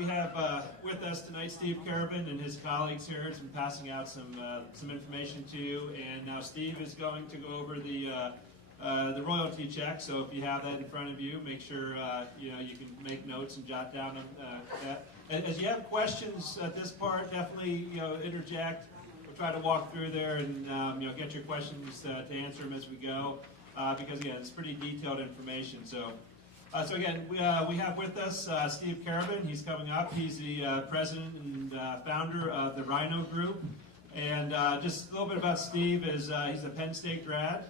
we have with us tonight Steve Karabin and his colleagues here has been passing out some information to you, and now Steve is going to go over the royalty check. So if you have that in front of you, make sure you can make notes and jot down that. As you have questions at this part, definitely interject. We'll try to walk through there and get your questions to answer them as we go, because again, it's pretty detailed information. So again, we have with us Steve Karabin. He's coming up. He's the president and founder of the Rhino Group. And just a little bit about Steve is he's a Penn State grad.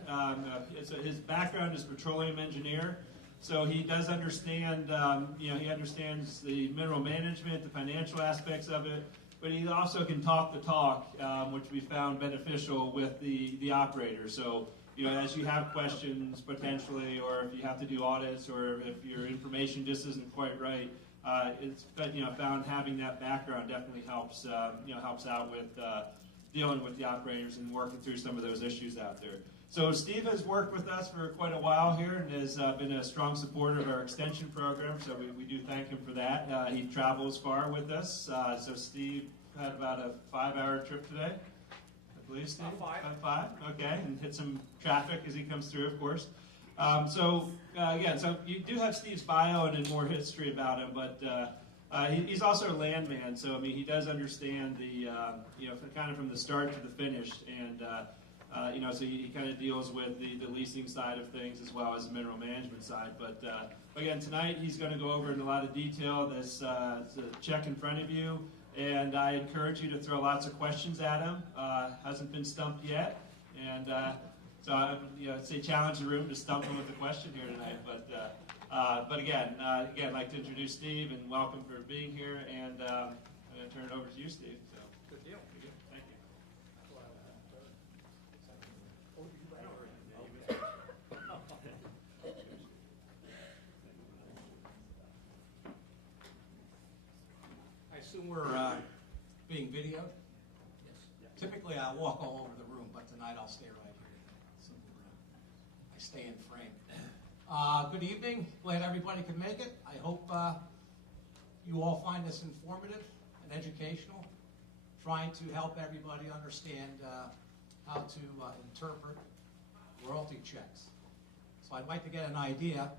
His background is petroleum engineer, so he does understand. He understands the mineral management, the financial aspects of it, but he also can talk the talk, which we found beneficial with the operator. So as you have questions potentially, or if you have to do audits, or if your information just isn't quite right, it's found having that background definitely helps helps out with dealing with the operators and working through some of those issues out there. So Steve has worked with us for quite a while here and has been a strong supporter of our extension program, so we do thank him for that. He travels far with us, so Steve had about a 5-hour trip today. I believe, Steve? About five. Okay, and hit some traffic as he comes through, of course. So you do have Steve's bio and more history about him, but he's also a landman. So I mean, he does understand the kind of from the start to the finish, and so he kind of deals with the leasing side of things as well as the mineral management side. But again, tonight he's going to go over in a lot of detail this check in front of you. And I encourage you to throw lots of questions at him. Hasn't been stumped yet, and so I'd say challenge the room to stump him with a question here tonight. But again, I'd like to introduce Steve and welcome for being here. And I'm going to turn it over to you, Steve. So good deal. Thank you. I assume we're being videoed? Yes. Typically I walk all over the room, but tonight I'll stay right here. So I stay in frame. Good evening. Glad everybody could make it. I hope you all find this informative and educational, trying to help everybody understand how to interpret royalty checks. So I'd like to get an idea,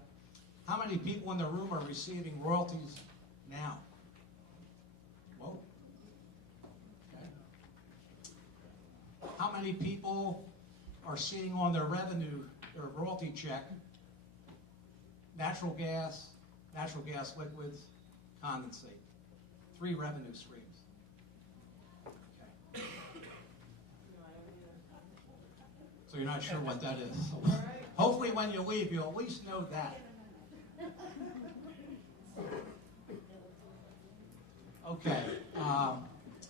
how many people in the room are receiving royalties now? Whoa. Okay. How many people are seeing on their revenue, their royalty check, natural gas liquids, condensate? 3 revenue streams. Okay. So you're not sure what that is. Hopefully when you leave, you'll at least know that. Okay,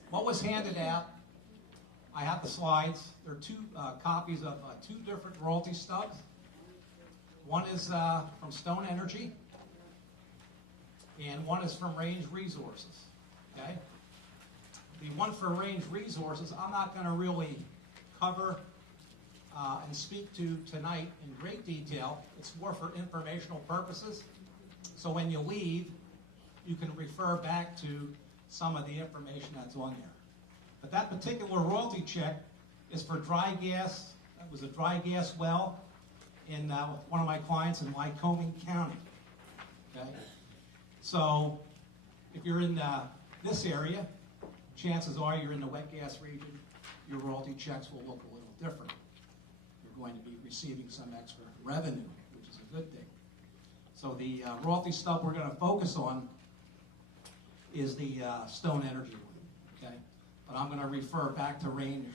what was handed out, I have the slides. There are 2 copies of 2 different royalty stubs. One is from Stone Energy, and one is from Range Resources. Okay, the one for Range Resources, I'm not going to really cover and speak to tonight in great detail. It's more for informational purposes. So when you leave, you can refer back to some of the information that's on there. But that particular royalty check is for dry gas. It was a dry gas well in one of my clients in Lycoming County. Okay? So if you're in this area, chances are you're in the wet gas region, your royalty checks will look a little different. You're going to be receiving some extra revenue, which is a good thing. So the royalty stub we're going to focus on is the Stone Energy one, okay? But I'm going to refer back to Range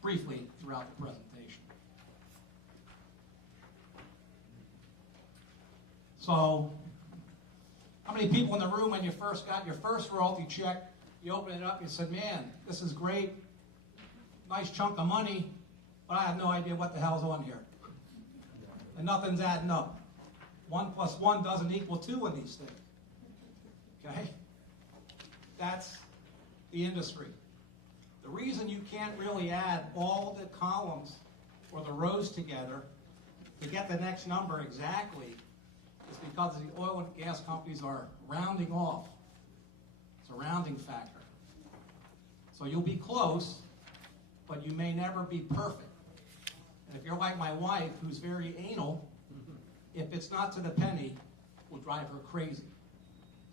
briefly throughout the presentation. So, how many people in the room, when you first got your first royalty check, you open it up, you said, man, this is great, nice chunk of money, but I have no idea what the hell's on here. And nothing's adding up. 1 + 1 doesn't equal 2 in these things. Okay? That's the industry. The reason you can't really add all the columns or the rows together to get the next number exactly is because the oil and gas companies are rounding off. It's a rounding factor. So you'll be close, but you may never be perfect. And if you're like my wife, who's very anal, if it's not to the penny, will drive her crazy.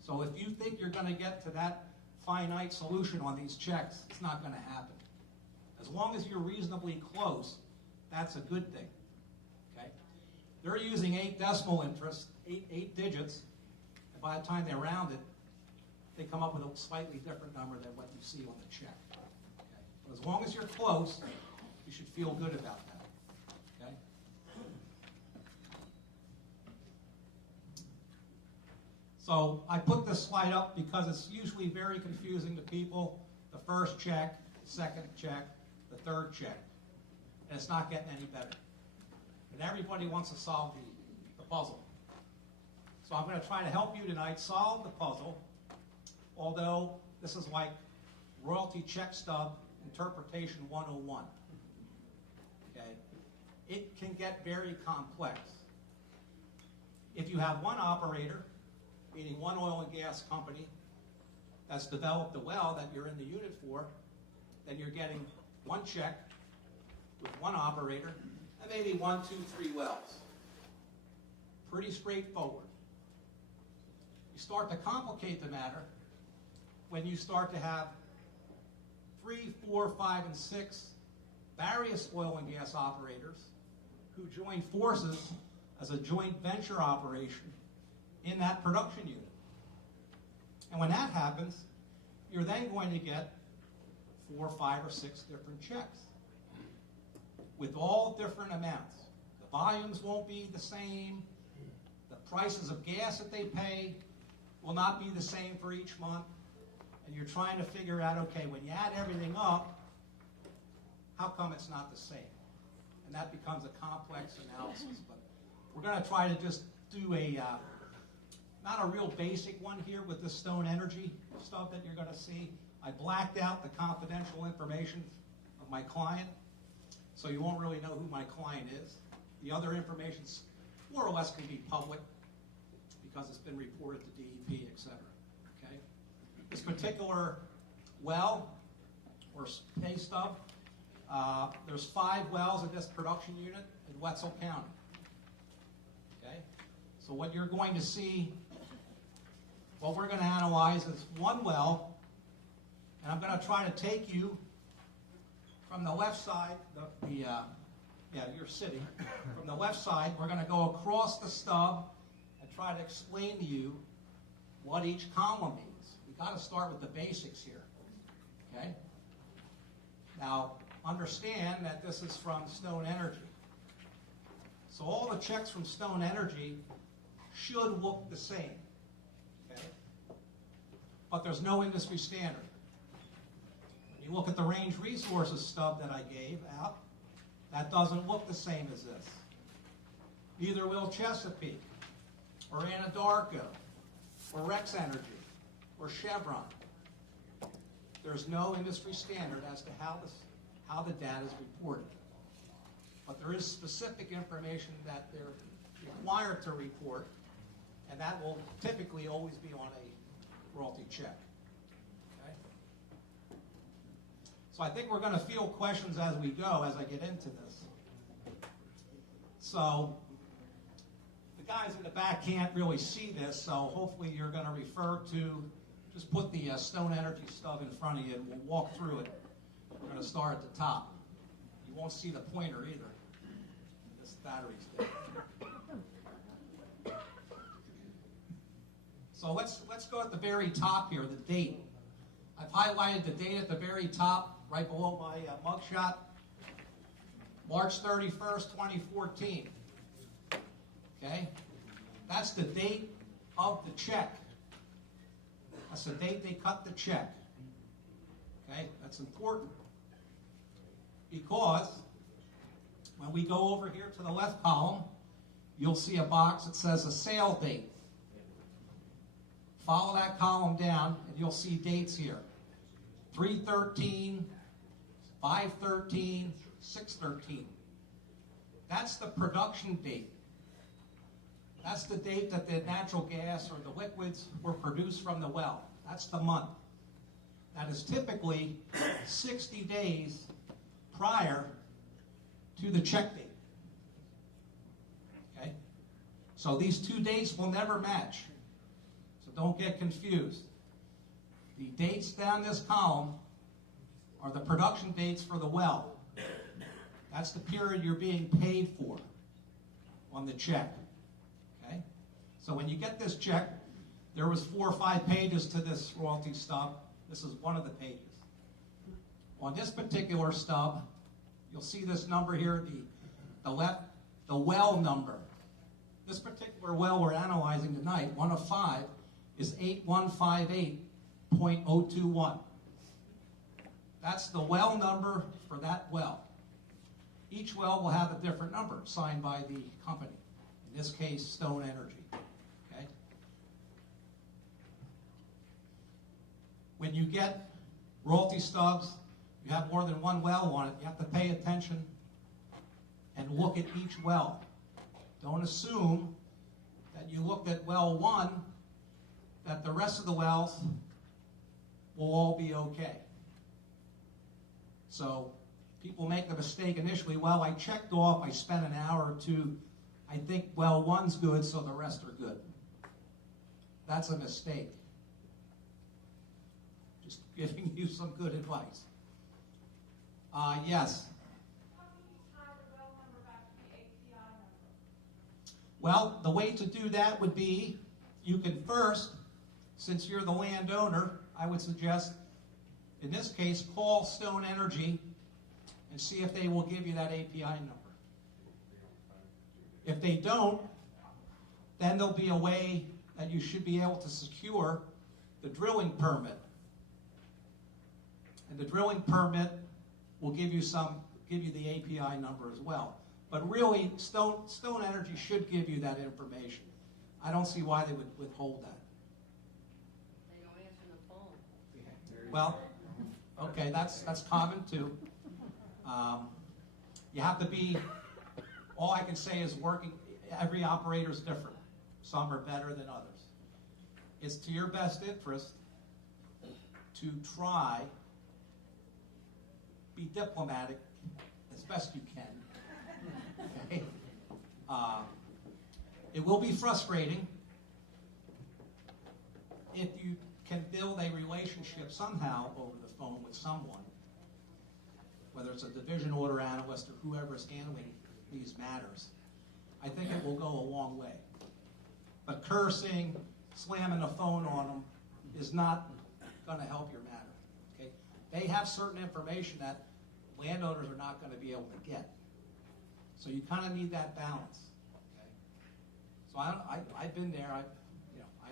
So if you think you're going to get to that finite solution on these checks, it's not going to happen. As long as you're reasonably close, that's a good thing. Okay? They're using 8 decimal interest, eight digits, and by the time they round it, they come up with a slightly different number than what you see on the check. Okay? But as long as you're close, you should feel good about that. Okay? So I put this slide up because it's usually very confusing to people. The first check, the second check, the third check. And it's not getting any better. And everybody wants to solve the puzzle. So I'm going to try to help you tonight solve the puzzle, although this is like royalty check stub interpretation 101. Okay? It can get very complex. If you have one operator, meaning one oil and gas company that's developed a well that you're in the unit for, then you're getting one check with one operator and maybe 1, 2, 3 wells. Pretty straightforward. You start to complicate the matter when you start to have 3, 4, 5, and 6 various oil and gas operators who join forces as a joint venture operation in that production unit. And when that happens, you're then going to get 4, 5, or 6 different checks with all different amounts. The volumes won't be the same. The prices of gas that they pay will not be the same for each month. And you're trying to figure out, okay, when you add everything up, how come it's not the same? And that becomes a complex analysis. But we're going to try to just do not a real basic one here with the Stone Energy stuff that you're going to see. I blacked out the confidential information of my client, so you won't really know who my client is. The other information more or less can be public because it's been reported to DEP, etc. Okay? This particular well or pay stub, there's 5 wells in this production unit in Wetzel County. Okay? So what you're going to see, what we're going to analyze is one well, and I'm going to try to take you from the left side, you're sitting. From the left side, we're going to go across the stub and try to explain to you what each column means. We've got to start with the basics here. Okay? Now, understand that this is from Stone Energy. So all the checks from Stone Energy should look the same. Okay? But there's no industry standard. When you look at the Range Resources stub that I gave out, that doesn't look the same as this. Neither will Chesapeake, or Anadarko, or Rex Energy, or Chevron. There's no industry standard as to how the data is reported. But there is specific information that they're required to report, and that will typically always be on a royalty check. Okay? So I think we're going to field questions as we go, as I get into this. So the guys in the back can't really see this, so hopefully you're going to refer to, just put the Stone Energy stub in front of you and we'll walk through it. We're going to start at the top. You won't see the pointer either. This battery's dead. So let's go at the very top here, the date. I've highlighted the date at the very top, right below my mugshot. March 31st, 2014. Okay? That's the date of the check. That's the date they cut the check. Okay? That's important. Because when we go over here to the left column, you'll see a box that says a sale date. Follow that column down, and you'll see dates here. 3/13, 5/13, 6/13. That's the production date. That's the date that the natural gas or the liquids were produced from the well. That's the month. That is typically 60 days prior to the check date. Okay? So these two dates will never match. So don't get confused. The dates down this column are the production dates for the well. That's the period you're being paid for on the check. Okay? So when you get this check, there was 4 or 5 pages to this royalty stub. This is one of the pages. On this particular stub, you'll see this number here, the well number. This particular well we're analyzing tonight, 1 of 5, is 8158.021. That's the well number for that well. Each well will have a different number signed by the company. In this case, Stone Energy. Okay? When you get royalty stubs, you have more than one well on it, you have to pay attention and look at each well. Don't assume that you looked at well 1, that the rest of the wells will all be okay. So people make the mistake initially, well, I checked off, I spent an hour or 2, I think well 1's good, so the rest are good. That's a mistake. Just giving you some good advice. Yes. Well, the way to do that would be, you can first, since you're the landowner, I would suggest, in this case, call Stone Energy and see if they will give you that API number. If they don't, then there'll be a way that you should be able to secure the drilling permit. And the drilling permit will give you the API number as well. But really, Stone Energy should give you that information. I don't see why they would withhold that. They don't answer the phone. Well, okay, that's common too. You have to be, all I can say is working, every operator is different. Some are better than others. It's to your best interest to try, be diplomatic as best you can. Okay? It will be frustrating if you can build a relationship somehow over the phone with someone, whether it's a division order analyst or whoever is handling these matters. I think it will go a long way. But cursing, slamming the phone on them is not going to help your matter. Okay? They have certain information that landowners are not going to be able to get. So you kind of need that balance. Okay? So I've been there. I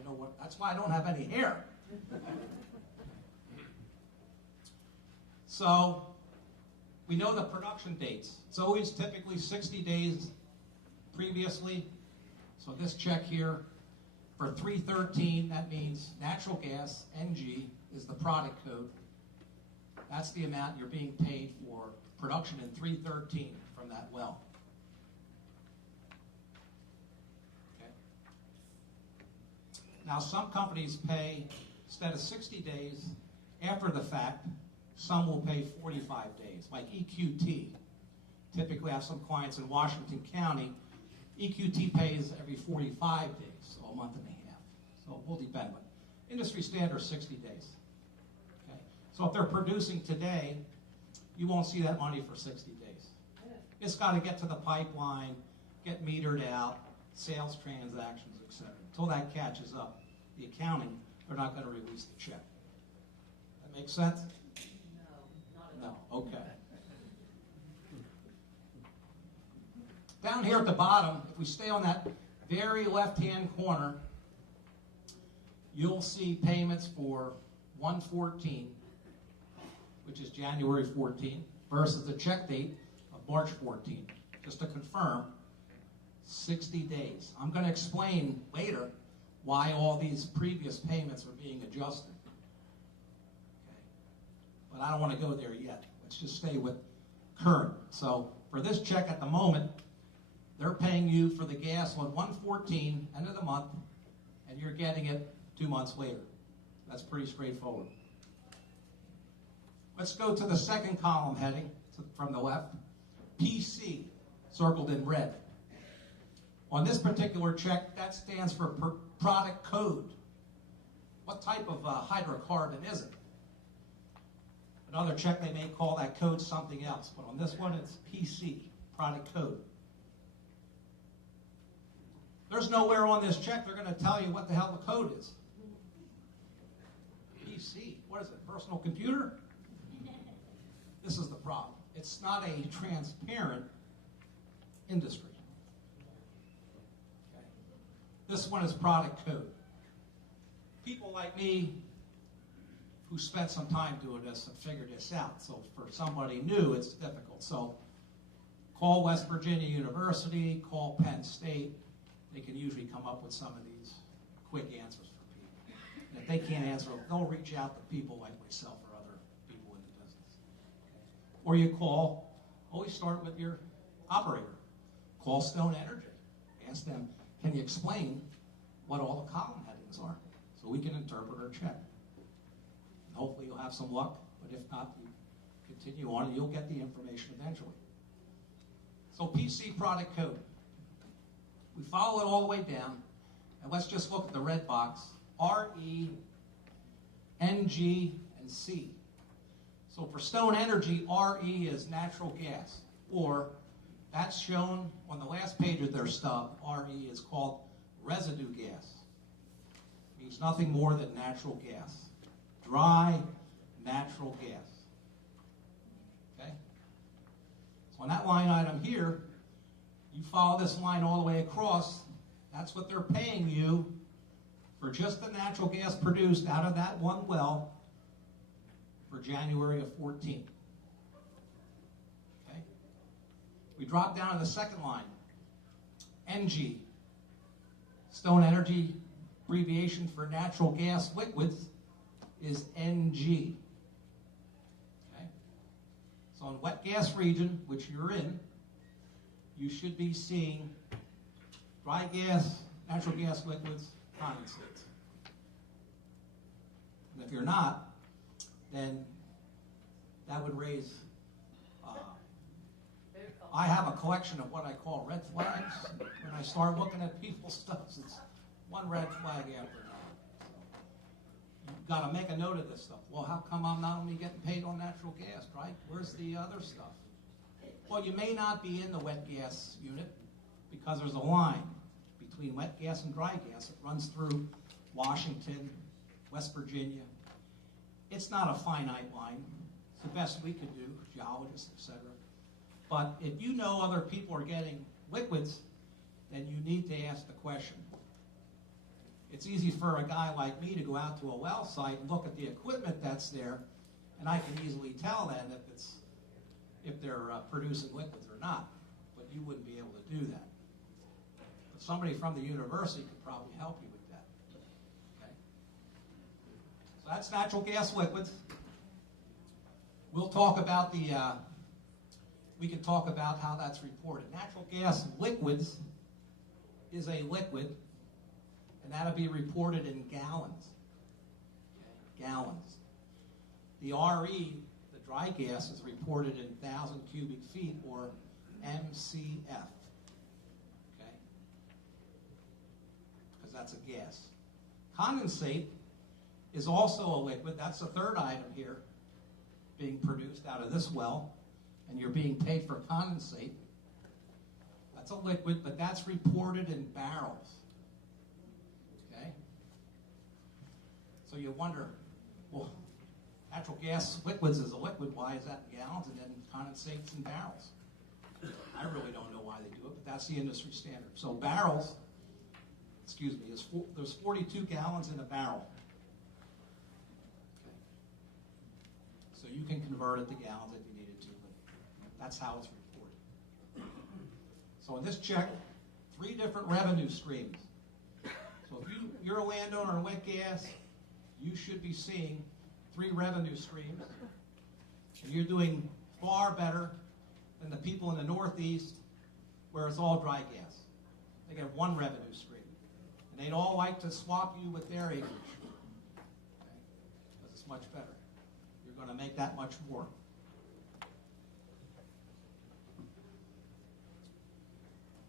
know what. That's why I don't have any hair. So we know the production dates. It's always typically 60 days previously. So this check here for 313, that means natural gas, NG, is the product code. That's the amount you're being paid for production in 313 from that well. Okay. Now some companies pay, instead of 60 days after the fact, some will pay 45 days, like EQT. Typically I have some clients in Washington County. EQT pays every 45 days, so a month and a half. So it will depend, but industry standard is 60 days. Okay? So if they're producing today, you won't see that money for 60 days. It's got to get to the pipeline, get metered out, sales transactions, etc. Until that catches up, the accounting, they're not going to release the check. That make sense? No, okay. Down here at the bottom, if we stay on that very left-hand corner, you'll see payments for 114, which is January 14, versus the check date of March 14. Just to confirm, 60 days. I'm going to explain later why all these previous payments are being adjusted. Okay. But I don't want to go there yet. Let's just stay with current. So for this check at the moment, they're paying you for the gas on 1/14, end of the month, and you're getting it 2 months later. That's pretty straightforward. Let's go to the second column heading from the left. PC, circled in red. On this particular check, that stands for product code. What type of hydrocarbon is it? Another check, they may call that code something else, but on this one, it's PC, product code. There's nowhere on this check they're going to tell you what the hell the code is. PC, what is it, personal computer? This is the problem. It's not a transparent industry. Okay. This one is product code. People like me who spent some time doing this have figured this out. So for somebody new, it's difficult. So call West Virginia University, call Penn State. They can usually come up with some of these quick answers for people. And if they can't answer them, they'll reach out to people like myself or other people in the business. Or you call, always start with your operator. Call Stone Energy. Ask them, can you explain what all the column headings are so we can interpret our check? And hopefully you'll have some luck, but if not, you continue on and you'll get the information eventually. So PC product code. We follow it all the way down, and let's just look at the red box, R, E, N, G, and C. So for Stone Energy, RE is natural gas, or that's shown on the last page of their stub. RE is called residue gas. It means nothing more than natural gas. Dry, natural gas. Okay? So on that line item here, you follow this line all the way across, that's what they're paying you for just the natural gas produced out of that one well for January of 14. Okay? We drop down to the second line, NG. Stone Energy abbreviation for natural gas liquids is NG. Okay? So in wet gas region, which you're in, you should be seeing dry gas, natural gas liquids, condensates. And if you're not, then that would raise, I have a collection of what I call red flags. When I start looking at people's stuff, it's one red flag after another. So you've got to make a note of this stuff. Well, how come I'm not only getting paid on natural gas, right? Where's the other stuff? Well, you may not be in the wet gas unit because there's a line between wet gas and dry gas. It runs through Washington, West Virginia. It's not a finite line. It's the best we could do, geologists, etc. But if you know other people are getting liquids, then you need to ask the question. It's easy for a guy like me to go out to a well site and look at the equipment that's there, and I can easily tell then if they're producing liquids or not, but you wouldn't be able to do that. But somebody from the university could probably help you with that. Okay? So that's natural gas liquids. We'll talk about we can talk about how that's reported. Natural gas liquids is a liquid, and that'll be reported in gallons. Okay? Gallons. The RE, dry gas, is reported in 1,000 cubic feet, or MCF, okay? Because that's a gas. Condensate is also a liquid. That's the third item here being produced out of this well, and you're being paid for condensate. That's a liquid, but that's reported in barrels, okay? So you wonder, well, natural gas liquids is a liquid. Why is that in gallons and then condensates in barrels? I really don't know why they do it, but that's the industry standard. So barrels, there's 42 gallons in a barrel. Okay. So you can convert it to gallons if you needed to, but that's how it's reported. So in this check, 3 different revenue streams. So if you're a landowner in wet gas, you should be seeing 3 revenue streams, and you're doing far better than the people in the Northeast, where it's all dry gas. They get one revenue stream. And they'd all like to swap you with their acreage. Okay? Because it's much better. You're going to make that much more.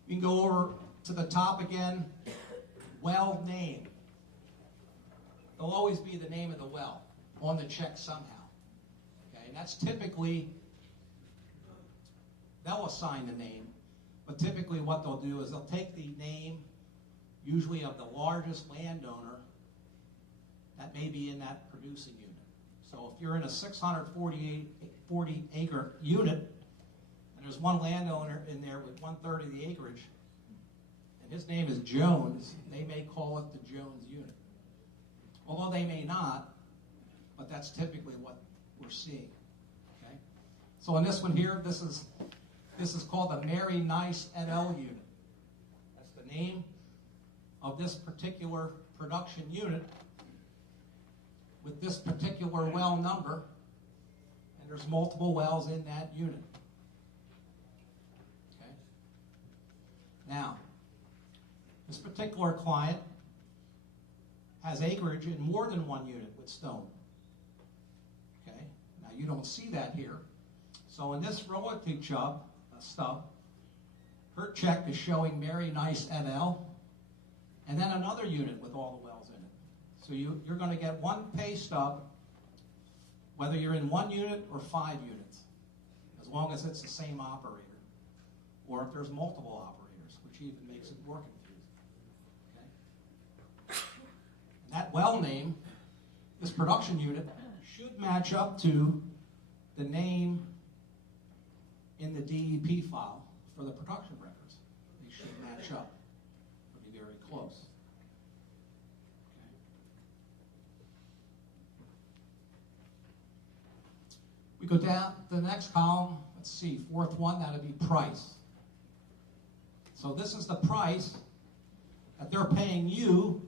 You can go over to the top again. Well name. There'll always be the name of the well on the check somehow. Okay? And that's typically, they'll assign the name, but typically what they'll do is they'll take the name, usually of the largest landowner that may be in that producing unit. So if you're in a 640 acre unit, and there's one landowner in there with 1/3 of the acreage, and his name is Jones, they may call it the Jones unit. Although they may not, but that's typically what we're seeing. Okay? So in this one here, this is called the Mary Nice et al. Unit. That's the name of this particular production unit with this particular well number, and there's multiple wells in that unit. Okay? Now, this particular client has acreage in more than one unit with stone. Okay? Now, you don't see that here. So in this royalty stub, her check is showing Mary Nice et al. And then another unit with all the wells in it. So you're going to get one pay stub, whether you're in one unit or 5 units, as long as it's the same operator, or if there's multiple operators, which even makes it more confusing. Okay? And that well name, this production unit, should match up to the name in the DEP file for the production records. They should match up. They'll be very close. Okay. We go down to the next column. Let's see, fourth one, that'll be price. So this is the price that they're paying you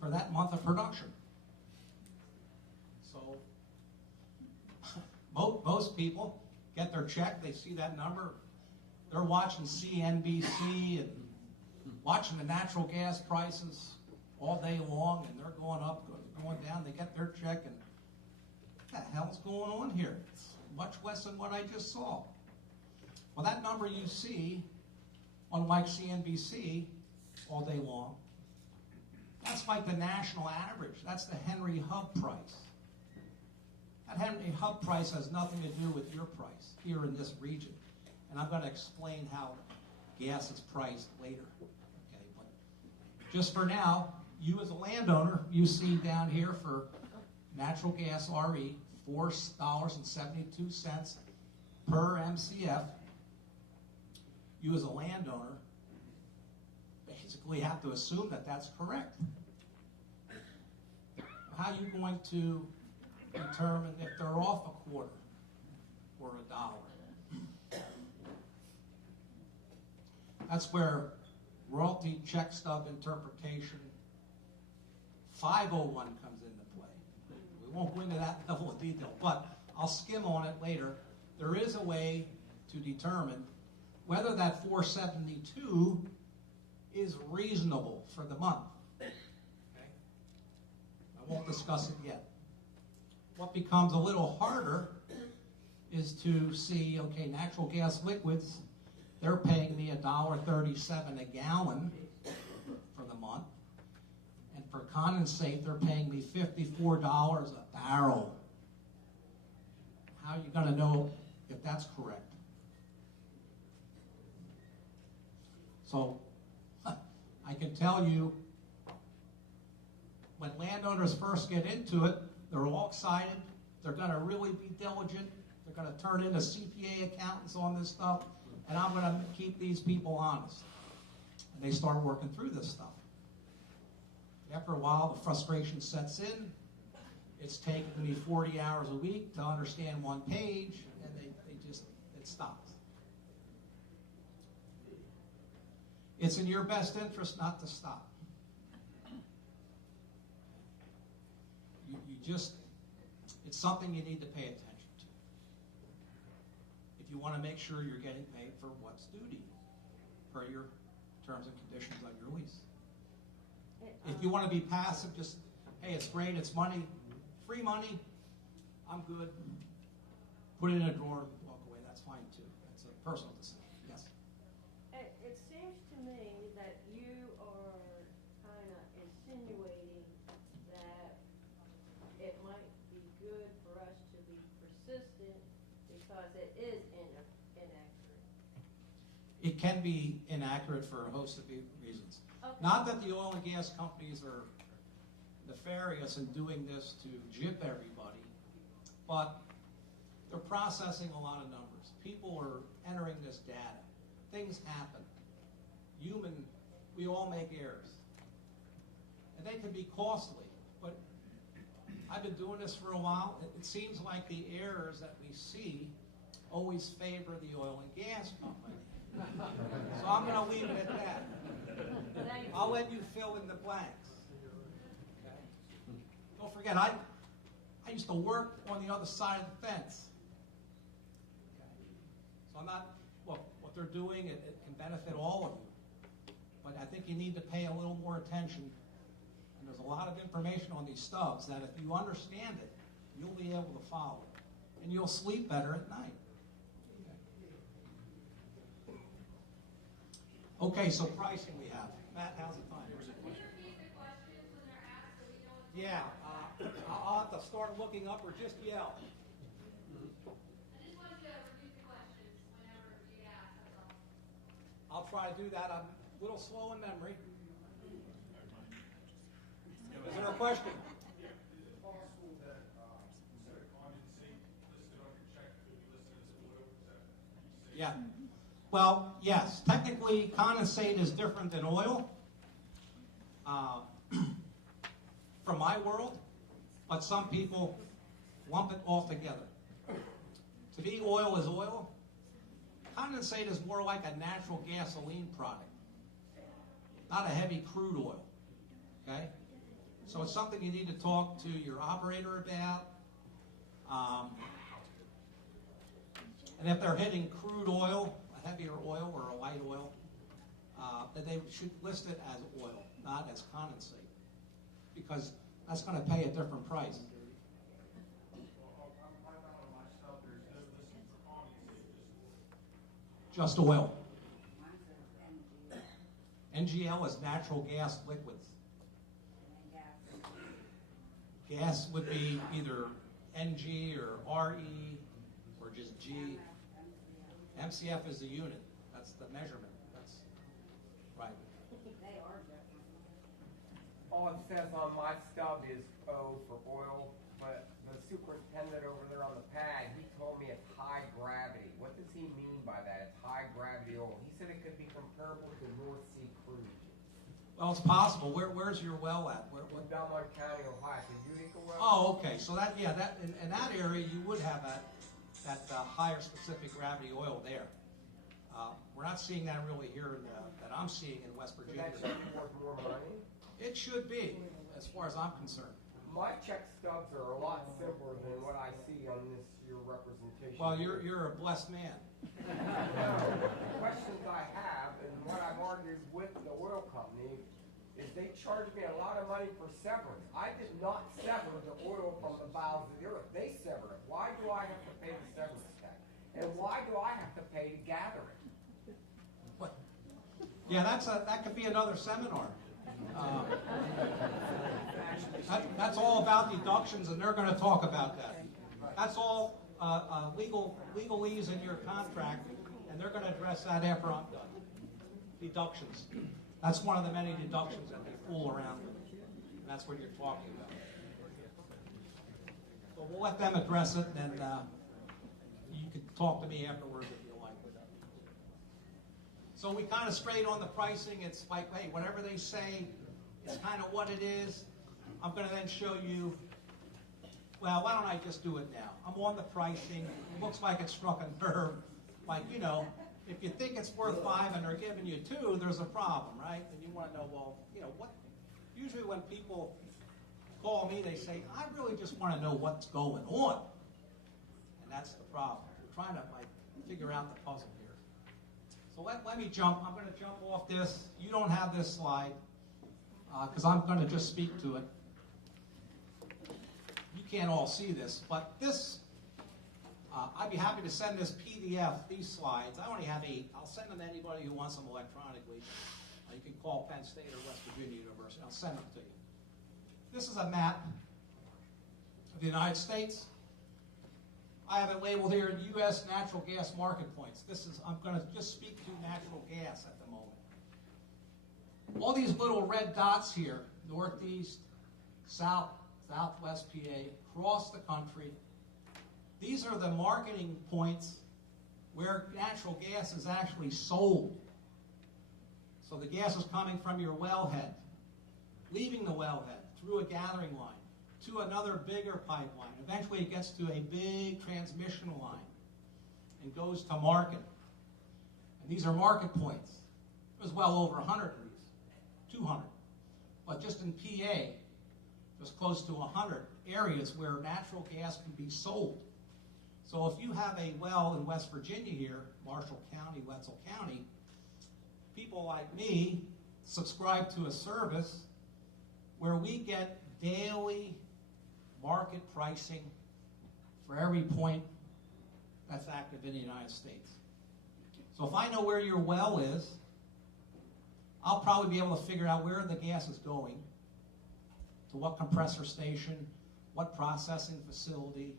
for that month of production. So most people get their check, they see that number, they're watching CNBC and watching the natural gas prices all day long, and they're going up, going down, they get their check, and what the hell's going on here? It's much less than what I just saw. Well, that number you see on like CNBC all day long, that's like the national average. That's the Henry Hub price. That Henry Hub price has nothing to do with your price here in this region. And I'm going to explain how gas is priced later. Okay, but just for now, you as a landowner, you see down here for natural gas RE, $4.72 per MCF. You as a landowner basically have to assume that that's correct. How are you going to determine if they're off a quarter or a dollar? That's where royalty check stub interpretation 501 comes into play. We won't go into that level of detail, but I'll skim on it later. There is a way to determine whether that 472 is reasonable for the month. Okay? I won't discuss it yet. What becomes a little harder is to see, okay, natural gas liquids, they're paying me $1.37 a gallon for the month. And for condensate, they're paying me $54 a barrel. How are you going to know if that's correct? So, I can tell you, when landowners first get into it, they're all excited. They're going to really be diligent. They're going to turn into CPA accountants on this stuff. And I'm going to keep these people honest. And they start working through this stuff. After a while, the frustration sets in. It's taken me 40 hours a week to understand one page, and it stops. It's in your best interest not to stop. It's something you need to pay attention to. If you want to make sure you're getting paid for what's due to you. per your terms and conditions on your lease. If you want to be passive, just, hey, it's great, it's money, free money, I'm good. Put it in a drawer, walk away, that's fine too. That's a personal decision, yes. It seems to me that you are kind of insinuating that it might be good for us to be persistent because it is inaccurate. It can be inaccurate for a host of reasons. Okay. Not that the oil and gas companies are nefarious in doing this to gyp everybody, but they're processing a lot of numbers. People are entering this data. Things happen. We all make errors. And they can be costly, but I've been doing this for a while. It seems like the errors that we see always favor the oil and gas company. So I'm going to leave it at that. I'll let you fill in the blanks. Okay? Don't forget, I used to work on the other side of the fence. Okay? So I'm not, well, what they're doing, it can benefit all of you. But I think you need to pay a little more attention. And there's a lot of information on these stubs that if you understand it, you'll be able to follow it. And you'll sleep better at night. Okay, so pricing we have. Matt, how's it going? Yeah, I'll have to start looking up or just yell. I just want you to repeat the questions whenever you ask, that's all. I'll try to do that. I'm a little slow in memory. Is there a question? Yeah, is it possible that instead of condensate listed on your check, it could be listed as oil? Is that Yeah. Well, yes. Technically, condensate is different than oil from my world, but some people lump it all together. To me, oil is oil. Condensate is more like a natural gasoline product, not a heavy crude oil. Okay? So it's something you need to talk to your operator about. And if they're hitting crude oil, a heavier oil or a light oil, then they should list it as oil, not as condensate, because that's going to pay a different price. Well, I'm finding out on my stuff, there's no listing for condensate, just oil. Just oil. NGL is natural gas liquids. Gas would be either NG or RE or just G. MCF is the unit. That's the measurement. That's right. All it says on my stub is O for oil, but the superintendent over there on the pad, he told me it's high gravity. What does he mean by that? It's high gravity oil. He said it could be comparable to North Sea crude. Well, it's possible. Where's your well at? In Belmont County, Ohio, the Utica well. Oh, okay. So that, yeah, that in that area you would have that higher specific gravity oil there. We're not seeing that really here that I'm seeing in West So Virginia. that should be worth more money. It should be, as far as I'm concerned. My check stubs are a lot simpler than what I see on this your representation. Well, you're a blessed man. The questions I have, and what I've argued with the oil company, is they charge me a lot of money for severance. I did not sever the oil from the bowels of the earth. They severed it. Why do I have to pay the severance tax? And why do I have to pay to gather it? What? Yeah, that could be another seminar. That's all about deductions, and they're going to talk about that. That's all legalese in your contract, and they're going to address that after I'm done. Deductions. That's one of the many deductions that they fool around with. And that's what you're talking about. So we'll let them address it, and you can talk to me afterwards if you like. So we kind of strayed on the pricing. It's like, hey, whatever they say, it's kind of what it is. I'm going to then show you, well, why don't I just do it now? I'm on the pricing. It looks like it struck a nerve. Like, you know, if you think it's worth 5 and they're giving you 2, there's a problem, right? And you want to know, well, you know, what? Usually when people call me, they say, I really just want to know what's going on. And that's the problem. We're trying to, like, figure out the puzzle here. So So let me jump. I'm going to jump off this. You don't have this slide because I'm going to just speak to it. You can't all see this, but this, I'd be happy to send this PDF, these slides. I only have 8. I'll send them to anybody who wants them electronically. You can call Penn State or West Virginia University. I'll send them to you. This is a map of the United States. I have it labeled here, U.S. natural gas market points. I'm going to just speak to natural gas at the moment. All these little red dots here, northeast, south, southwest PA, across the country, these are the marketing points where natural gas is actually sold. So the gas is coming from your wellhead, leaving the wellhead, through a gathering line, to another bigger pipeline. Eventually it gets to a big transmission line and goes to market. And these are market points. There's well over 100 of these, 200. But just in PA, there's close to 100 areas where natural gas can be sold. So if you have a well in West Virginia here, Marshall County, Wetzel County, people like me subscribe to a service where we get daily market pricing for every point that's active in the United States. So if I know where your well is, I'll probably be able to figure out where the gas is going, to what compressor station, what processing facility,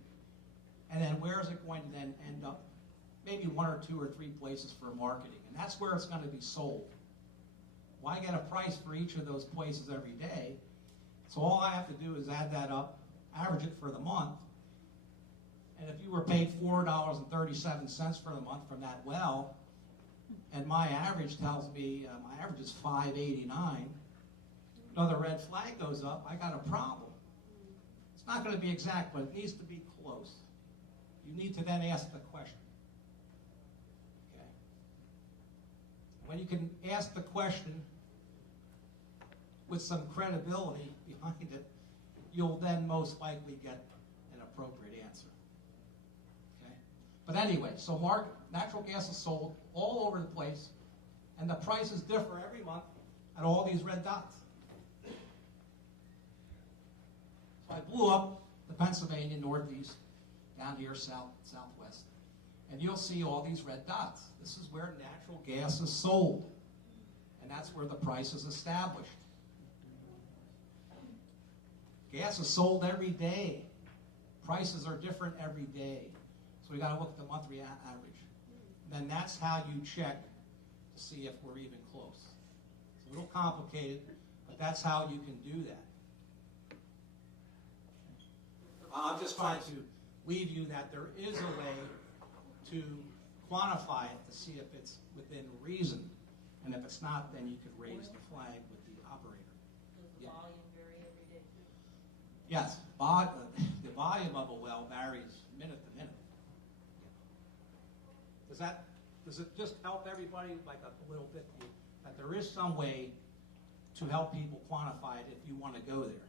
and then where is it going to then end up, maybe 1 or 2 or 3 places for marketing. And that's where it's going to be sold. Well, I get a price for each of those places every day. So all I have to do is add that up, average it for the month. And if you were paid $4.37 for the month from that well, and my average tells me my average is $5.89, another red flag goes up, I got a problem. It's not going to be exact, but it needs to be close. You need to then ask the question. Okay. When you can ask the question with some credibility behind it, you'll then most likely get an appropriate answer. Okay? But anyway, so natural gas is sold all over the place, and the prices differ every month at all these red dots. So I blew up the Pennsylvania Northeast, down here southwest, and you'll see all these red dots. This is where natural gas is sold, and that's where the price is established. Gas is sold every day. Prices are different every day. So we got to look at the monthly average. Then that's how you check to see if we're even close. It's a little complicated, but that's how you can do that. I'm just trying to leave you that there is a way to quantify it to see if it's within reason. And if it's not, then you could raise the flag with the operator. Does the volume vary every day too? Yes, the volume of a well varies minute to minute. Does it just help everybody like a little bit that there is some way to help people quantify it if you want to go there?